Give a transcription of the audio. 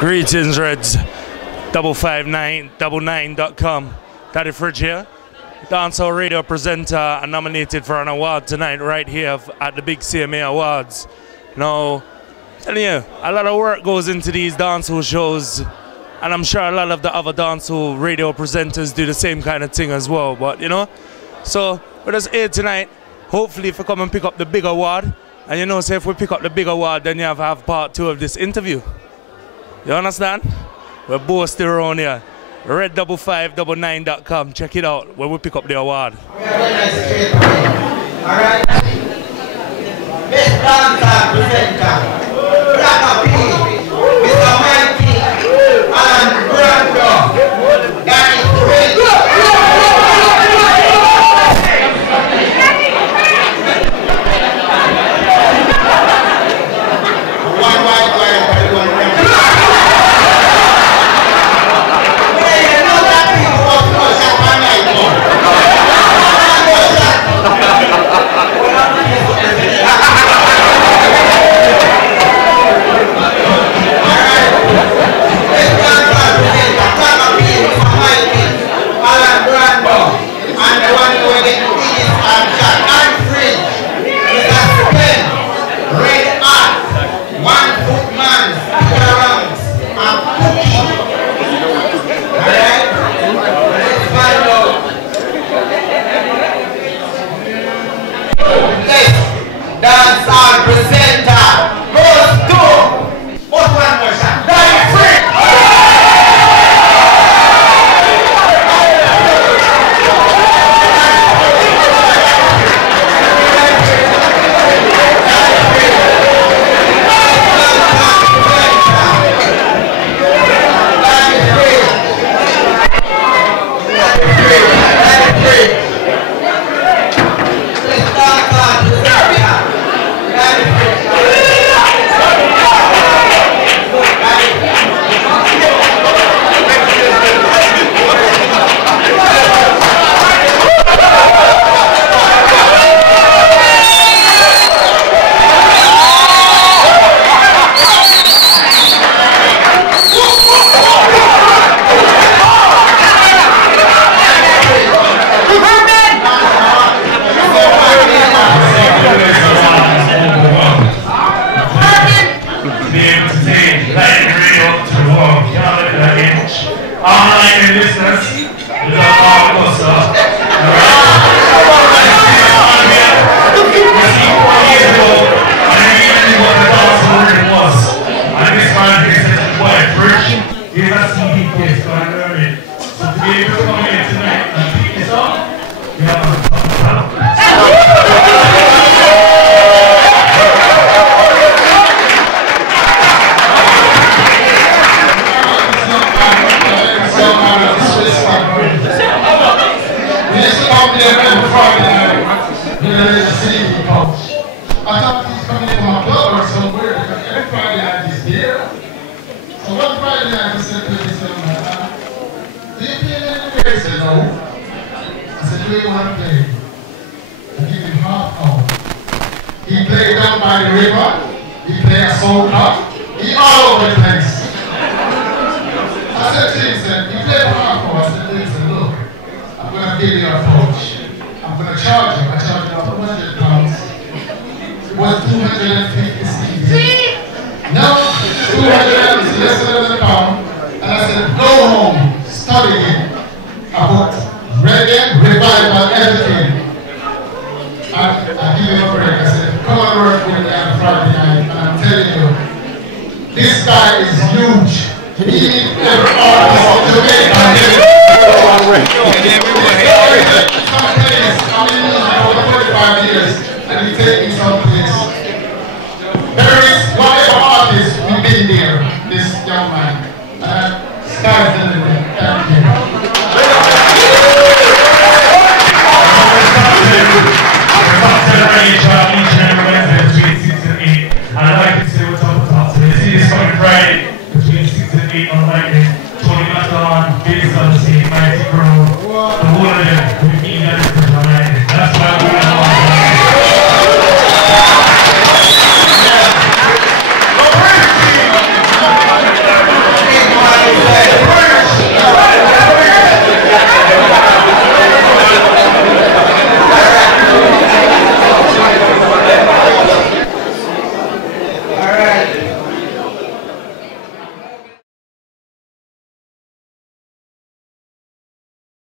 Greetings, Reds. 55999.com. Daddy Fridge here. Dancehall radio presenter and nominated for an award tonight right here at the big CMA Awards. Now, telling you, a lot of work goes into these dancehall shows, and I'm sure a lot of the other dancehall radio presenters do the same kind of thing as well, but you know. So, we're just here tonight, hopefully if we come and pick up the big award, and you know, so if we pick up the big award, then you have to have part 2 of this interview. You understand? We're both still around here. Red559.com. Check it out when we pick up the award. Alright? Best dancer presenter. Black P. Mr. Mikey. And Brando. That is great. One white guy and one red. Dancehall presenter goes to what one more shot? Daddy Fridge! Friday between 6 and 8 on